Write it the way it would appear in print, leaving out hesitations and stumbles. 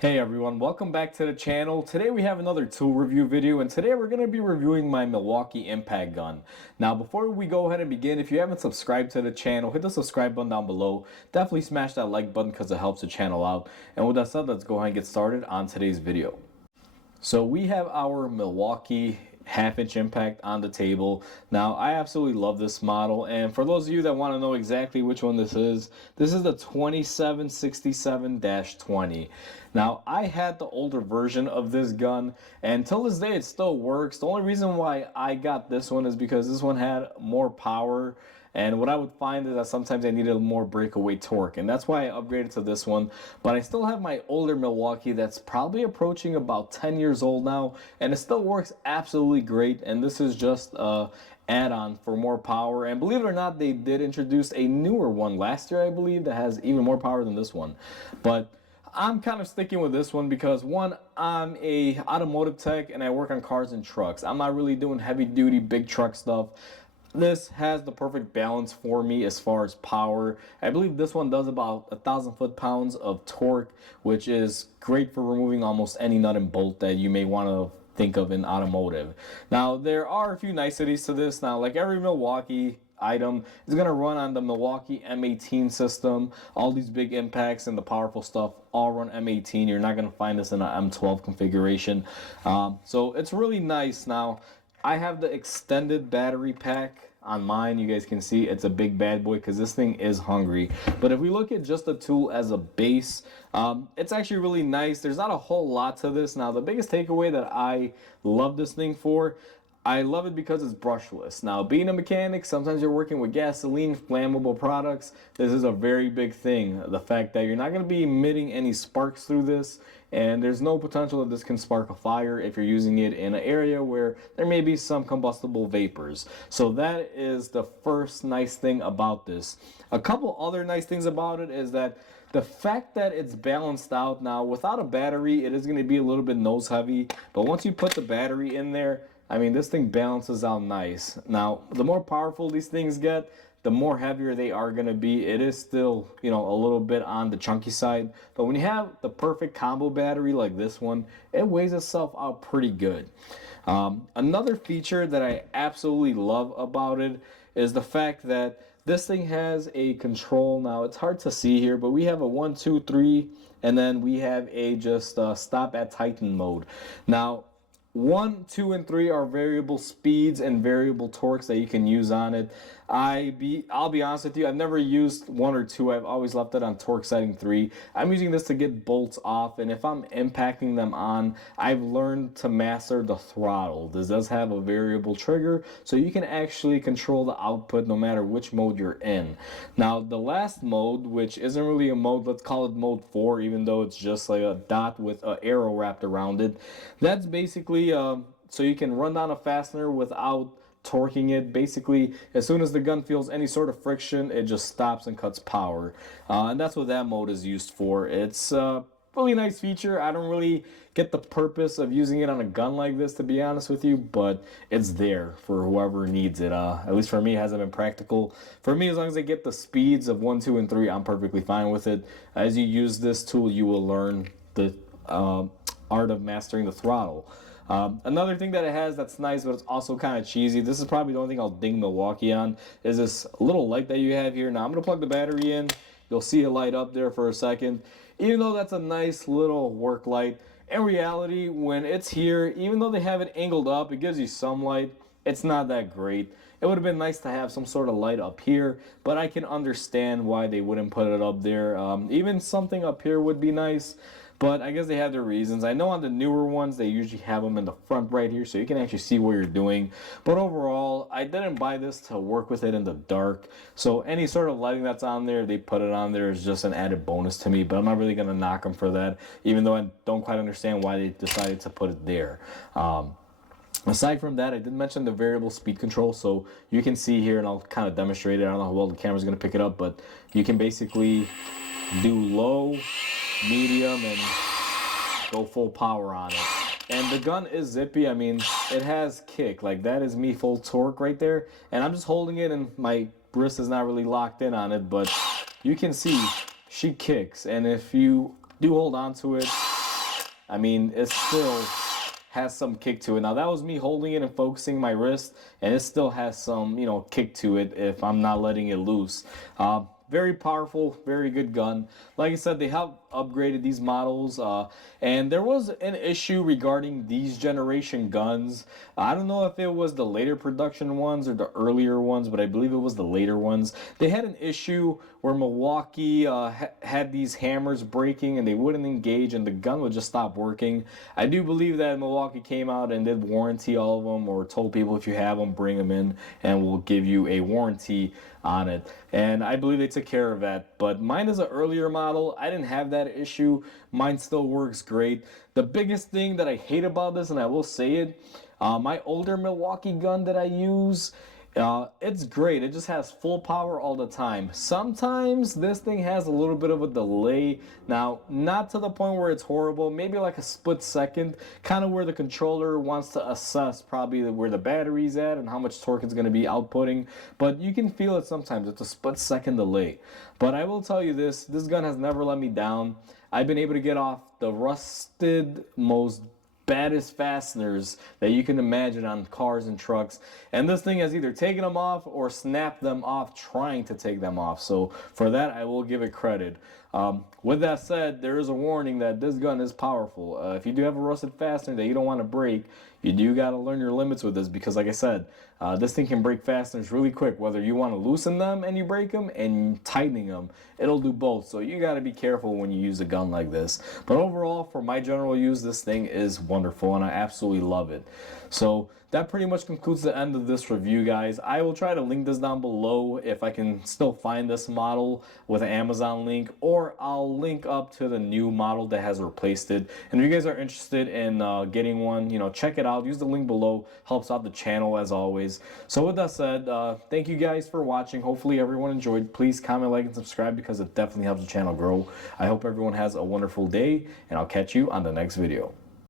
Hey everyone, welcome back to the channel. Today we have another tool review video, and today we're going to be reviewing my Milwaukee impact gun. Now before we go ahead and begin, if you haven't subscribed to the channel, hit the subscribe button down below. Definitely smash that like button because it helps the channel out. And with that said, let's go ahead and get started on today's video. So we have our Milwaukee half-inch impact on the table. Now I absolutely love this model, and for those of you that want to know exactly which one this is the 2767-20. Now I had the older version of this gun, and till this day it still works. The only reason why I got this one is because this one had more power, and what I would find is that sometimes I needed more breakaway torque, and that's why I upgraded to this one. But I still have my older Milwaukee that's probably approaching about 10 years old now, and it still works absolutely great. And this is just a add-on for more power. And believe it or not, they did introduce a newer one last year, I believe, that has even more power than this one. But I'm kind of sticking with this one because, one, I'm a automotive tech and I work on cars and trucks. I'm not really doing heavy duty big truck stuff. This has the perfect balance for me as far as power. I believe this one does about 1,000 foot-pounds of torque, which is great for removing almost any nut and bolt that you may want to think of in automotive. Now, there are a few niceties to this. Now, like every Milwaukee item is going to run on the Milwaukee M18 system. All these big impacts and the powerful stuff all run M18. You're not going to find this in an M12 configuration. So it's really nice. Now, I have the extended battery pack on mine. You guys can see it's a big bad boy because this thing is hungry. But if we look at just the tool as a base, it's actually really nice. There's not a whole lot to this. Now, the biggest takeaway that I love this thing for, I love it because it's brushless. Now, being a mechanic, sometimes you're working with gasoline, flammable products. This is a very big thing. The fact that you're not going to be emitting any sparks through this, and there's no potential that this can spark a fire if you're using it in an area where there may be some combustible vapors. So that is the first nice thing about this. A couple other nice things about it is that the fact that it's balanced out. Now, without a battery, it is going to be a little bit nose heavy, but once you put the battery in there, I mean, this thing balances out nice. Now, the more powerful these things get, the more heavier they are going to be. It is still, a little bit on the chunky side. But when you have the perfect combo battery like this one, it weighs itself out pretty good. Another feature that I absolutely love about it is the fact that this thing has a control. Now, it's hard to see here, but we have a 1, 2, 3, and then we have a just stop at Titan mode. Now, 1, 2, and 3 are variable speeds and variable torques that you can use on it. I'll be honest with you, I've never used 1 or 2. I've always left it on torque setting 3. I'm using this to get bolts off, and if I'm impacting them on, I've learned to master the throttle. This does have a variable trigger, so you can actually control the output no matter which mode you're in. Now, the last mode, which isn't really a mode, let's call it mode 4, even though it's just like a dot with an arrow wrapped around it. That's basically so you can run down a fastener without torquing it. Basically, as soon as the gun feels any sort of friction, it just stops and cuts power. And that's what that mode is used for. It's a really nice feature. I don't really get the purpose of using it on a gun like this, to be honest with you, but it's there for whoever needs it. At least for me, it hasn't been practical. For me, as long as I get the speeds of 1, 2, and 3, I'm perfectly fine with it. As you use this tool, you will learn the art of mastering the throttle. Another thing that it has that's nice, but it's also kind of cheesy, this is probably the only thing I'll ding Milwaukee on, is this little light that you have here. Now, I'm going to plug the battery in. You'll see it light up there for a second. Even though that's a nice little work light, in reality, when it's here, even though they have it angled up, it gives you some light. It's not that great. It would have been nice to have some sort of light up here, but I can understand why they wouldn't put it up there. Even something up here would be nice, but I guess they have their reasons. I know on the newer ones, they usually have them in the front right here, so you can actually see what you're doing. But overall, I didn't buy this to work with it in the dark. So any sort of lighting that's on there, they put it on there is just an added bonus to me. But I'm not really going to knock them for that, even though I don't quite understand why they decided to put it there. Aside from that, I did mention the variable speed control, so you can see here, and I'll kind of demonstrate it. I don't know how well the camera's going to pick it up, but you can basically do low, medium, and go full power on it. And the gun is zippy. I mean, it has kick. Like, that is me full torque right there. And I'm just holding it, and my wrist is not really locked in on it, but you can see she kicks. And if you do hold on to it, I mean, it still has some kick to it. Now that was me holding it and focusing my wrist, and it still has some, kick to it if I'm not letting it loose. Very powerful, very good gun. Like I said, they have upgraded these models, and there was an issue regarding these generation guns. I don't know if it was the later production ones or the earlier ones, but I believe it was the later ones. They had an issue where Milwaukee had these hammers breaking and they wouldn't engage and the gun would just stop working. I do believe that Milwaukee came out and did warranty all of them, or told people if you have them, bring them in and we'll give you a warranty on it. And I believe they took care of that. But mine is an earlier model. I didn't have that issue. Mine still works great. The biggest thing that I hate about this, and I will say it, my older Milwaukee gun that I use, it's great. It just has full power all the time. Sometimes this thing has a little bit of a delay. Now, not to the point where it's horrible, maybe like a split second, kind of where the controller wants to assess probably where the battery's at and how much torque it's going to be outputting. But you can feel it sometimes. It's a split second delay. But I will tell you this gun has never let me down. I've been able to get off the rusted, most baddest fasteners that you can imagine on cars and trucks, and this thing has either taken them off or snapped them off trying to take them off. So for that, I will give it credit. With that said, there is a warning that this gun is powerful. If you do have a rusted fastener that you don't want to break, you do got to learn your limits with this, because like I said, this thing can break fasteners really quick. Whether you want to loosen them and you break them, and tightening them, it'll do both. So you got to be careful when you use a gun like this. But overall, for my general use, this thing is wonderful and I absolutely love it. So that pretty much concludes the end of this review, guys. I will try to link this down below if I can still find this model with an Amazon link, or I'll link up to the new model that has replaced it. And if you guys are interested in getting one, check it out. Use the link below. Helps out the channel as always. So with that said, thank you guys for watching. Hopefully everyone enjoyed. Please comment, like, and subscribe, because it definitely helps the channel grow. I hope everyone has a wonderful day, and I'll catch you on the next video.